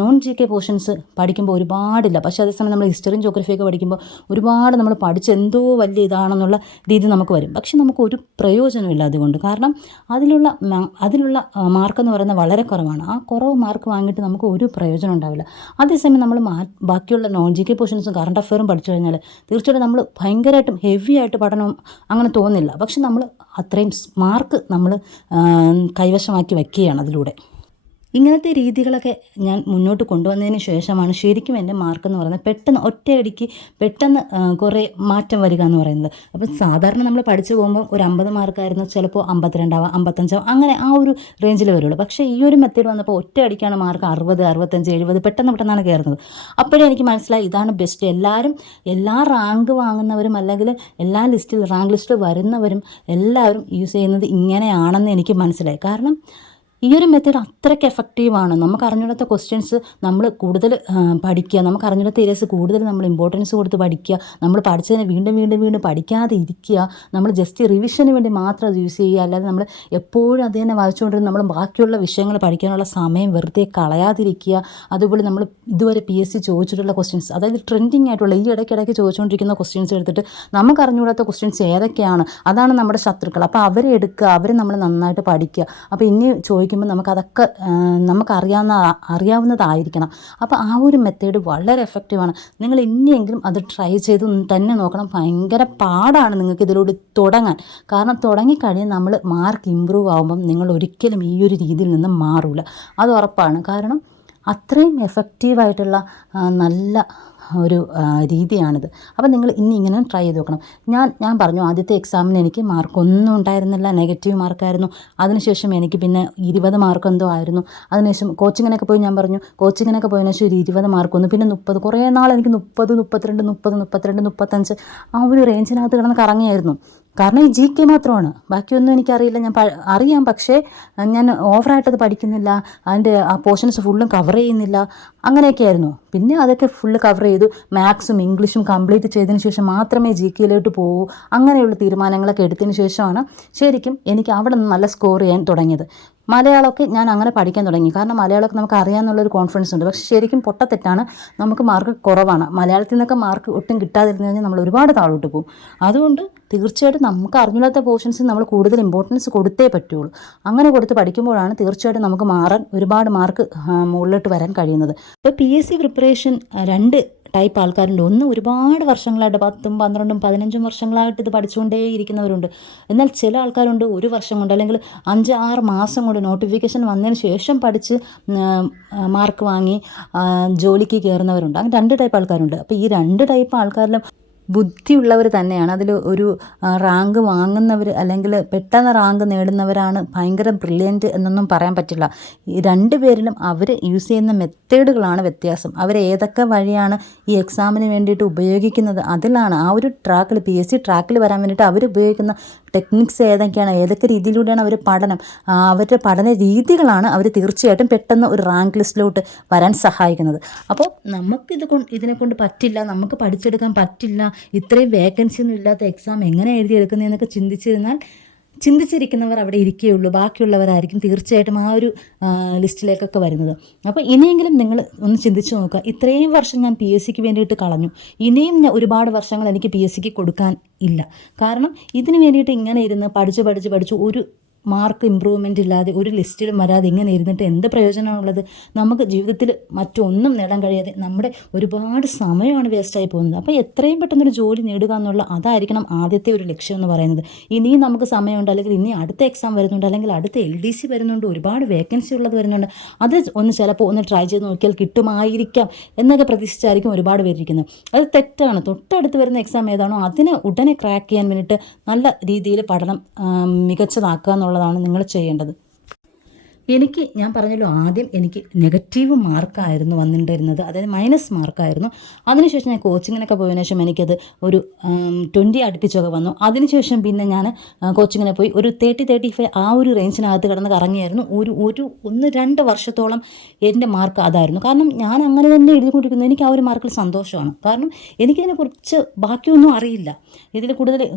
നോൺ ജി കെ പോർഷൻസ് പഠിക്കുമ്പോൾ ഒരുപാടില്ല. പക്ഷേ അതേസമയം നമ്മൾ ഹിസ്റ്ററിയും ജോഗ്രഫിയൊക്കെ പഠിക്കുമ്പോൾ ഒരുപാട് നമ്മൾ പഠിച്ച് എന്തോ വലിയ ഇതാണെന്നുള്ള രീതി നമുക്ക് വരും. പക്ഷെ നമുക്ക് ഒരു പ്രയോജനമില്ല അതുകൊണ്ട്. കാരണം അതിലുള്ള മാർക്കെന്ന് പറയുന്നത് വളരെ കുറവാണ്. ആ കുറവ് മാർക്ക് വാങ്ങിയിട്ട് നമുക്ക് ഒരു പ്രയോജനം ഉണ്ടാവില്ല. അതേസമയം നമ്മൾ ബാക്കിയുള്ള നോൺ ജി കെ പോർഷൻസും കറണ്ട് അഫെയറും പഠിച്ചു കഴിഞ്ഞാൽ തീർച്ചയായിട്ടും നമ്മൾ ഭയങ്കരമായിട്ടും ഹെവി ആയിട്ട് പഠനം അങ്ങനെ തോന്നില്ല. പക്ഷെ നമ്മൾ അത്രയും മാർക്ക് നമ്മൾ കൈവശമാക്കി വയ്ക്കുകയാണ് അതിലൂടെ. ഇങ്ങനത്തെ രീതികളൊക്കെ ഞാൻ മുന്നോട്ട് കൊണ്ടുവന്നതിന് ശേഷമാണ് ശരിക്കും എൻ്റെ മാർക്കെന്ന് പറയുന്നത് പെട്ടെന്ന് ഒറ്റയടിക്ക് പെട്ടെന്ന് കുറേ മാറ്റം വരിക എന്ന് പറയുന്നത്. അപ്പോൾ സാധാരണ നമ്മൾ പഠിച്ചു പോകുമ്പോൾ ഒരു 50 മാർക്കായിരുന്നു, ചിലപ്പോൾ 52 ആവാം, 55 അങ്ങനെ ആ ഒരു റേഞ്ചിൽ വരുള്ളൂ. പക്ഷേ ഈ ഒരു മെത്തേഡ് വന്നപ്പോൾ ഒറ്റയടിക്കാണ് മാർക്ക് 60, 65, 70 പെട്ടെന്നാണ് കയറുന്നത്. അപ്പോഴേ എനിക്ക് മനസ്സിലായി ഇതാണ് ബെസ്റ്റ്. എല്ലാ റാങ്ക് വാങ്ങുന്നവരും അല്ലെങ്കിൽ എല്ലാ റാങ്ക് ലിസ്റ്റിൽ വരുന്നവരും എല്ലാവരും യൂസ് ചെയ്യുന്നത് ഇങ്ങനെയാണെന്ന് എനിക്ക് മനസ്സിലായി. കാരണം ഈ ഒരു മെത്തേഡ് അത്രയ്ക്ക് എഫക്റ്റീവാണ്. നമുക്ക് അറിഞ്ഞിടത്ത ക്വസ്റ്റ്യൻസ് നമ്മൾ കൂടുതൽ പഠിക്കുക, നമുക്ക് അറിഞ്ഞിടത്ത ഏരിയസ് കൂടുതൽ നമ്മൾ ഇമ്പോർട്ടൻസ് കൊടുത്ത് പഠിക്കുക, നമ്മൾ പഠിച്ചതിനെ വീണ്ടും പഠിക്കാതെ ഇരിക്കുക, നമ്മൾ ജസ്റ്റ് റിവിഷന് വേണ്ടി മാത്രം അത് യൂസ് ചെയ്യുക. അല്ലാതെ നമ്മൾ എപ്പോഴും അത് തന്നെ വായിച്ചുകൊണ്ടിരുന്ന് നമ്മൾ ബാക്കിയുള്ള വിഷയങ്ങൾ പഠിക്കാനുള്ള സമയം വെറുതെ കളയാതിരിക്കുക. അതുപോലെ നമ്മൾ ഇതുവരെ PSC ചോദിച്ചിട്ടുള്ള ക്വസ്റ്റ്യൻസ്, അതായത് ട്രെൻഡിങ് ആയിട്ടുള്ള ഈ ഇടയ്ക്കിടയ്ക്ക് ചോദിച്ചുകൊണ്ടിരിക്കുന്ന ക്വസ്റ്റ്യൻസ് എടുത്തിട്ട് നമുക്ക് അറിഞ്ഞുകൂടാത്ത ക്വസ്റ്റ്യൻസ് ഏതൊക്കെയാണ്, അതാണ് നമ്മുടെ ശത്രുക്കൾ. അപ്പോൾ അവരെ എടുക്കുക, അവരെ നമ്മൾ നന്നായിട്ട് പഠിക്കുക. അപ്പോൾ ഇനി ചോദിക്കുമ്പോൾ നമുക്കതൊക്കെ അറിയാവുന്നതായിരിക്കണം. അപ്പോൾ ആ ഒരു മെത്തേഡ് വളരെ എഫക്റ്റീവാണ്. നിങ്ങൾ ഇനിയെങ്കിലും അത് ട്രൈ ചെയ്ത് തന്നെ നോക്കണം. ഭയങ്കര പാടാണ് നിങ്ങൾക്ക് ഇതിലൂടെ തുടങ്ങാൻ. കാരണം തുടങ്ങിക്കഴിഞ്ഞ് നമ്മൾ മാർക്ക് ഇമ്പ്രൂവ് ആകുമ്പം നിങ്ങൾ ഒരിക്കലും ഈ ഒരു രീതിയിൽ നിന്ന് മാറില്ല, അത് ഉറപ്പാണ്. കാരണം അത്രയും എഫക്റ്റീവായിട്ടുള്ള നല്ല ഒരു രീതിയാണിത്. അപ്പോൾ നിങ്ങൾ ഇനി ഇങ്ങനെ ട്രൈ ചെയ്ത് നോക്കണം. ഞാൻ പറഞ്ഞു ആദ്യത്തെ എക്സാമിന് എനിക്ക് മാർക്കൊന്നും ഉണ്ടായിരുന്നില്ല, നെഗറ്റീവ് മാർക്കായിരുന്നു. അതിനുശേഷം എനിക്ക് പിന്നെ 20 മാർക്ക് എന്തോ ആയിരുന്നു. അതിനുശേഷം കോച്ചിങ്ങിനൊക്കെ പോയി, ഞാൻ പറഞ്ഞു കോച്ചിങ്ങിനൊക്കെ പോയതിനു ശേഷം ഒരു 20 മാർക്ക് വന്നു, പിന്നെ 30. കുറേ നാൾ എനിക്ക് 30, 32, 35 ആ ഒരു റേഞ്ചിനകത്ത് കിടന്ന് കറങ്ങിയായിരുന്നു. കാരണം ഈ ജി കെ മാത്രമാണ്, ബാക്കിയൊന്നും എനിക്കറിയില്ല. ഞാൻ അറിയാം, പക്ഷേ ഞാൻ ഓവറായിട്ടത് പഠിക്കുന്നില്ല, അതിൻ്റെ ആ പോർഷൻസ് ഫുള്ളും കവർ ചെയ്യുന്നില്ല, അങ്ങനെയൊക്കെ ആയിരുന്നു. പിന്നെ അതൊക്കെ ഫുള്ള് കവർ ചെയ്തു, മാത്സും ഇംഗ്ലീഷും കംപ്ലീറ്റ് ചെയ്തതിന് ശേഷം മാത്രമേ ജി കെയിലോട്ട് പോകൂ. അങ്ങനെയുള്ള തീരുമാനങ്ങളൊക്കെ എടുത്തതിന് ശേഷമാണ് ശരിക്കും എനിക്ക് അവിടെ നിന്ന് നല്ല സ്കോർ ചെയ്യാൻ തുടങ്ങിയത്. മലയാളമൊക്കെ ഞാൻ അങ്ങനെ പഠിക്കാൻ തുടങ്ങി. കാരണം മലയാളമൊക്കെ നമുക്ക് അറിയാമെന്നുള്ളൊരു കോൺഫിഡൻസ് ഉണ്ട്. പക്ഷേ ശരിക്കും പൊട്ടത്തെറ്റാണ്, നമുക്ക് മാർക്ക് കുറവാണ്. മലയാളത്തിൽ നിന്നൊക്കെ മാർക്ക് ഒട്ടും കിട്ടാതിരുന്നു കഴിഞ്ഞാൽ നമ്മൾ ഒരുപാട് താഴോട്ട് പോകും. അതുകൊണ്ട് തീർച്ചയായിട്ടും നമുക്ക് അറിഞ്ഞില്ലാത്ത പോർഷൻസ് നമ്മൾ കൂടുതൽ ഇമ്പോർട്ടൻസ് കൊടുത്തേ പറ്റുള്ളൂ. അങ്ങനെ കൊടുത്ത് പഠിക്കുമ്പോഴാണ് തീർച്ചയായിട്ടും നമുക്ക് ഒരുപാട് മാർക്ക് മുകളിലോട്ട് വരാൻ കഴിയുന്നത്. ഇപ്പോൾ PSC പ്രിപ്പറേഷൻ 2 ടൈപ്പ് ആൾക്കാരുണ്ട്. ഒന്ന് ഒരുപാട് വർഷങ്ങളായിട്ട് 10, 12, 15 വർഷങ്ങളായിട്ട് ഇത് പഠിച്ചുകൊണ്ടേ ഇരിക്കുന്നവരുണ്ട്. എന്നാൽ ചില ആൾക്കാരുണ്ട് 1 വർഷം കൊണ്ട് അല്ലെങ്കിൽ 5, 6 മാസം കൊണ്ട് നോട്ടിഫിക്കേഷൻ വന്നതിന് ശേഷം പഠിച്ച് മാർക്ക് വാങ്ങി ജോലിക്ക് കയറുന്നവരുണ്ട്. അങ്ങനെ 2 ടൈപ്പ് ആൾക്കാരുണ്ട്. അപ്പോൾ ഈ 2 ടൈപ്പ് ആൾക്കാരിലും ബുദ്ധിയുള്ളവർ തന്നെയാണ്. അതിൽ ഒരു റാങ്ക് വാങ്ങുന്നവർ അല്ലെങ്കിൽ പെട്ടെന്ന് റാങ്ക് നേടുന്നവരാണ് ഭയങ്കര ബ്രില്യൻറ്റ് എന്നൊന്നും പറയാൻ പറ്റില്ല. ഈ 2 പേരിലും അവർ യൂസ് ചെയ്യുന്ന മെത്തേഡുകളാണ് വ്യത്യാസം. അവർ ഏതൊക്കെ വഴിയാണ് ഈ എക്സാമിന് വേണ്ടിയിട്ട് ഉപയോഗിക്കുന്നത്, അതിലാണ് ആ ഒരു ട്രാക്കിൽ PSC ട്രാക്കിൽ വരാൻ വേണ്ടിയിട്ട് അവർ ഉപയോഗിക്കുന്ന ടെക്നിക്സ് ഏതൊക്കെയാണ്, ഏതൊക്കെ രീതിയിലൂടെയാണ് അവർ അവരുടെ പഠന രീതികളാണ് അവർ തീർച്ചയായിട്ടും പെട്ടെന്ന് ഒരു റാങ്ക് ലിസ്റ്റിലോട്ട് വരാൻ സഹായിക്കുന്നത്. അപ്പോൾ ഇതിനെക്കൊണ്ട് പറ്റില്ല, നമുക്ക് പഠിച്ചെടുക്കാൻ പറ്റില്ല, ഇത്രയും വേക്കൻസി ഒന്നും ഇല്ലാത്ത എക്സാം എങ്ങനെ എഴുതിയെടുക്കുന്നതെന്നൊക്കെ ചിന്തിച്ചിരിക്കുന്നവർ അവിടെ ഇരിക്കുകയുള്ളൂ. ബാക്കിയുള്ളവരായിരിക്കും തീർച്ചയായിട്ടും ആ ഒരു ലിസ്റ്റിലേക്കൊക്കെ വരുന്നത്. അപ്പോൾ ഇനിയെങ്കിലും നിങ്ങൾ ഒന്ന് ചിന്തിച്ച് നോക്കുക. ഇത്രയും വർഷം ഞാൻ PSCക്ക് വേണ്ടിയിട്ട് കളഞ്ഞു, ഇനിയും ഒരുപാട് വർഷങ്ങൾ എനിക്ക് PSCക്ക് കൊടുക്കാൻ ഇല്ല. കാരണം ഇതിന് വേണ്ടിയിട്ട് ഇങ്ങനെ ഇരുന്ന് പഠിച്ച് ഒരു മാർക്ക് ഇമ്പ്രൂവ്മെൻ്റ് ഇല്ലാതെ ഒരു ലിസ്റ്റിലും വരാതെ ഇങ്ങനെ ഇരുന്നിട്ട് എന്ത് പ്രയോജനമാണുള്ളത്? നമുക്ക് ജീവിതത്തിൽ മറ്റൊന്നും നേടാൻ കഴിയാതെ നമ്മുടെ ഒരുപാട് സമയമാണ് വേസ്റ്റായി പോകുന്നത്. അപ്പോൾ എത്രയും പെട്ടെന്നൊരു ജോലി നേടുക അതായിരിക്കണം ആദ്യത്തെ ഒരു ലക്ഷ്യം എന്ന് പറയുന്നത്. ഇനിയും നമുക്ക് സമയമുണ്ട്, അല്ലെങ്കിൽ ഇനി അടുത്ത എക്സാം വരുന്നുണ്ട്, അല്ലെങ്കിൽ അടുത്ത LDC വരുന്നുണ്ട്, ഒരുപാട് വേക്കൻസി ഉള്ളത് വരുന്നുണ്ട്. അത് ചിലപ്പോൾ ഒന്ന് ട്രൈ ചെയ്ത് നോക്കിയാൽ കിട്ടുമായിരിക്കാം എന്നൊക്കെ പ്രതീക്ഷിച്ചായിരിക്കും ഒരുപാട് പേരിരിക്കുന്നത്. അത് തെറ്റാണ്. തൊട്ടടുത്ത് വരുന്ന എക്സാം ഏതാണോ അതിന് ഉടനെ ക്രാക്ക് ചെയ്യാൻ വേണ്ടിയിട്ട് നല്ല രീതിയിൽ പഠനം മികച്ചതാക്കുക എന്നുള്ളതാണ് നിങ്ങൾ ചെയ്യേണ്ടത്. ഞാൻ പറഞ്ഞല്ലോ ആദ്യം എനിക്ക് നെഗറ്റീവ് മാർക്കായിരുന്നു വന്നിട്ടുണ്ടായിരുന്നത്, അതായത് മൈനസ് മാർക്കായിരുന്നു. അതിനുശേഷം ഞാൻ കോച്ചിങ്ങിനൊക്കെ പോയതിനു ശേഷം എനിക്കത് ഒരു 20 അടുപ്പിച്ചൊക്കെ വന്നു. അതിനുശേഷം പിന്നെ ഞാൻ കോച്ചിങ്ങിനെ പോയി ഒരു 30-35 ആ ഒരു റേഞ്ചിനകത്ത് കിടന്ന് കറങ്ങിയായിരുന്നു. ഒരു 1-2 വർഷത്തോളം എൻ്റെ മാർക്ക് അതായിരുന്നു. കാരണം ഞാൻ അങ്ങനെ തന്നെ എഴുതിക്കൊണ്ടിരിക്കുന്നു. എനിക്ക് ആ ഒരു മാർക്കിൽ സന്തോഷമാണ്. കാരണം എനിക്കതിനെക്കുറിച്ച് ബാക്കിയൊന്നും അറിയില്ല. ഇതിൽ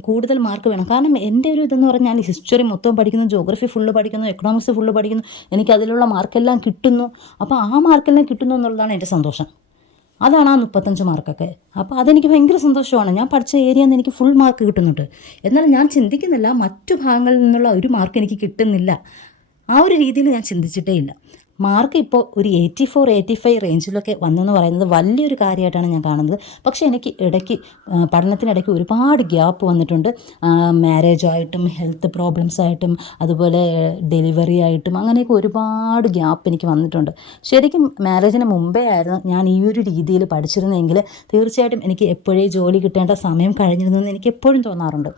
കൂടുതൽ മാർക്ക് വേണം. കാരണം എൻ്റെ ഒരു ഇതെന്ന് പറഞ്ഞാൽ ഞാൻ ഹിസ്റ്ററി മൊത്തം പഠിക്കുന്നു, ജോഗ്രഫി ഫുള്ള് പഠിക്കുന്നു, എക്കണോമിക്സ് ഫുള്ള് പഠിക്കുന്നു, എനിക്കതിലുള്ള മാർക്കെല്ലാം കിട്ടുന്നു. അപ്പോൾ ആ മാർക്കെല്ലാം കിട്ടുന്നു എന്നുള്ളതാണ് എൻ്റെ സന്തോഷം. അതാണ് ആ 35 മാർക്കൊക്കെ. അപ്പോൾ അതെനിക്ക് ഭയങ്കര സന്തോഷമാണ്. ഞാൻ പഠിച്ച ഏരിയയിൽ നിന്ന് എനിക്ക് ഫുൾ മാർക്ക് കിട്ടുന്നുണ്ട്. എന്നാൽ ഞാൻ ചിന്തിക്കുന്നില്ല മറ്റു ഭാഗങ്ങളിൽ നിന്നുള്ള ഒരു മാർക്ക് എനിക്ക് കിട്ടുന്നില്ല. ആ ഒരു രീതിയിൽ ഞാൻ ചിന്തിച്ചിട്ടേ ഇല്ല. മാർക്ക് ഇപ്പോൾ ഒരു 84-85 റേഞ്ചിലൊക്കെ വന്നെന്ന് പറയുന്നത് വലിയൊരു കാര്യമായിട്ടാണ് ഞാൻ കാണുന്നത്. പക്ഷേ എനിക്ക് പഠനത്തിനിടയ്ക്ക് ഒരുപാട് ഗ്യാപ്പ് വന്നിട്ടുണ്ട്. മാരേജായിട്ടും ഹെൽത്ത് പ്രോബ്ലംസ് ആയിട്ടും അതുപോലെ ഡെലിവറി ആയിട്ടും അങ്ങനെയൊക്കെ ഒരുപാട് ഗ്യാപ്പ് എനിക്ക് വന്നിട്ടുണ്ട്. ശരിക്കും മാരേജിന് മുമ്പേ ആയിരുന്നു ഞാൻ ഈ ഒരു രീതിയിൽ പഠിച്ചിരുന്നെങ്കിൽ തീർച്ചയായിട്ടും എനിക്ക് എപ്പോഴേ ജോലി കിട്ടേണ്ട സമയം കഴിഞ്ഞിരുന്നു എന്ന് എനിക്ക് എപ്പോഴും തോന്നാറുണ്ട്.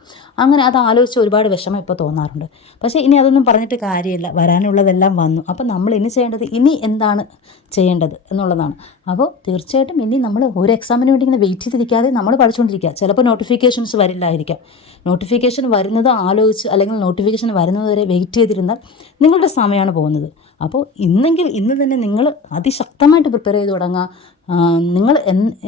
അങ്ങനെ അത് ആലോചിച്ച് ഒരുപാട് വിഷമം ഇപ്പോൾ തോന്നാറുണ്ട്. പക്ഷേ ഇനി അതൊന്നും പറഞ്ഞിട്ട് കാര്യമില്ല, വരാനുള്ളതെല്ലാം വന്നു. അപ്പോൾ നമ്മൾ ഇനി എന്താണ് ചെയ്യേണ്ടത് എന്നുള്ളതാണ്. അപ്പോൾ തീർച്ചയായിട്ടും ഇനി നമ്മൾ ഒരു എക്സാമിന് വേണ്ടി ഇങ്ങനെ വെയിറ്റ് ചെയ്തിരിക്കാതെ നമ്മൾ പഠിച്ചുകൊണ്ടിരിക്കുക. ചിലപ്പോൾ നോട്ടിഫിക്കേഷൻസ് വരില്ലായിരിക്കാം. നോട്ടിഫിക്കേഷൻ വരുന്നത് ആലോചിച്ച് അല്ലെങ്കിൽ നോട്ടിഫിക്കേഷൻ വരുന്നത് വരെ വെയിറ്റ് ചെയ്തിരുന്നാൽ നിങ്ങളുടെ സമയമാണ് പോകുന്നത്. അപ്പോൾ ഇന്ന് തന്നെ നിങ്ങൾ അതിശക്തമായിട്ട് പ്രിപ്പയർ ചെയ്ത് തുടങ്ങുക. നിങ്ങൾ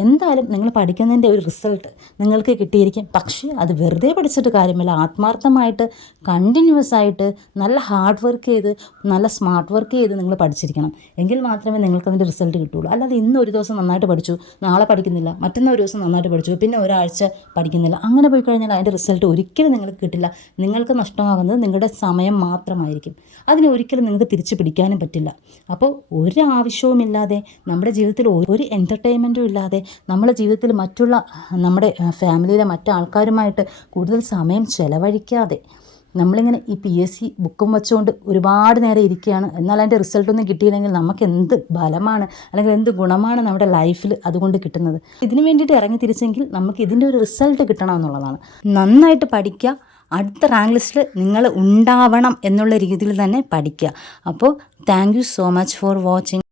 എന്തായാലും നിങ്ങൾ പഠിക്കുന്നതിൻ്റെ ഒരു റിസൾട്ട് നിങ്ങൾക്ക് കിട്ടിയിരിക്കും. പക്ഷേ അത് വെറുതെ പഠിച്ചിട്ട് കാര്യമില്ല. ആത്മാർത്ഥമായിട്ട് കണ്ടിന്യൂസ് ആയിട്ട് നല്ല ഹാർഡ് വർക്ക് ചെയ്ത് നല്ല സ്മാർട്ട് വർക്ക് ചെയ്ത് നിങ്ങൾ പഠിച്ചിരിക്കണം. എങ്കിൽ മാത്രമേ നിങ്ങൾക്കതിൻ്റെ റിസൾട്ട് കിട്ടുള്ളൂ. അല്ലാതെ ഇന്ന് ഒരു ദിവസം നന്നായിട്ട് പഠിച്ചു, നാളെ പഠിക്കുന്നില്ല, മറ്റന്നാൾ ഒരു ദിവസം നന്നായിട്ട് പഠിച്ചു, പിന്നെ ഒരാഴ്ച പഠിക്കുന്നില്ല, അങ്ങനെ പോയി കഴിഞ്ഞാൽ അതിൻ്റെ റിസൾട്ട് ഒരിക്കലും നിങ്ങൾക്ക് കിട്ടില്ല. നിങ്ങൾക്ക് നഷ്ടമാകുന്നത് നിങ്ങളുടെ സമയം മാത്രമായിരിക്കും. അതിനെ ഒരിക്കലും നിങ്ങൾക്ക് തിരിച്ചു പിടിക്കാനും പറ്റില്ല. അപ്പോൾ ഒരു ആവശ്യവുമില്ലാതെ നമ്മുടെ ജീവിതത്തിൽ ഒരു എൻ്റർടൈൻമെൻറ്റും ഇല്ലാതെ നമ്മുടെ ജീവിതത്തിൽ നമ്മുടെ ഫാമിലിയിലെ മറ്റാൾക്കാരുമായിട്ട് കൂടുതൽ സമയം ചിലവഴിക്കാതെ നമ്മളിങ്ങനെ ഈ PSC ബുക്കും വെച്ചുകൊണ്ട് ഒരുപാട് നേരം ഇരിക്കുകയാണ്. എന്നാൽ അതിൻ്റെ റിസൾട്ടൊന്നും കിട്ടിയില്ലെങ്കിൽ നമുക്ക് എന്ത് ബലമാണ് അല്ലെങ്കിൽ എന്ത് ഗുണമാണ് നമ്മുടെ ലൈഫിൽ അതുകൊണ്ട് കിട്ടുന്നത്? ഇതിനു വേണ്ടിയിട്ട് ഇറങ്ങി തിരിച്ചെങ്കിൽ നമുക്ക് ഇതിൻ്റെ ഒരു റിസൾട്ട് കിട്ടണമെന്നുള്ളതാണ്. നന്നായിട്ട് പഠിക്കുക, അടുത്ത റാങ്ക് ലിസ്റ്റിൽ നിങ്ങൾ ഉണ്ടാവണം എന്നുള്ള രീതിയിൽ തന്നെ പഠിക്കുക. അപ്പോൾ thank you so much for watching.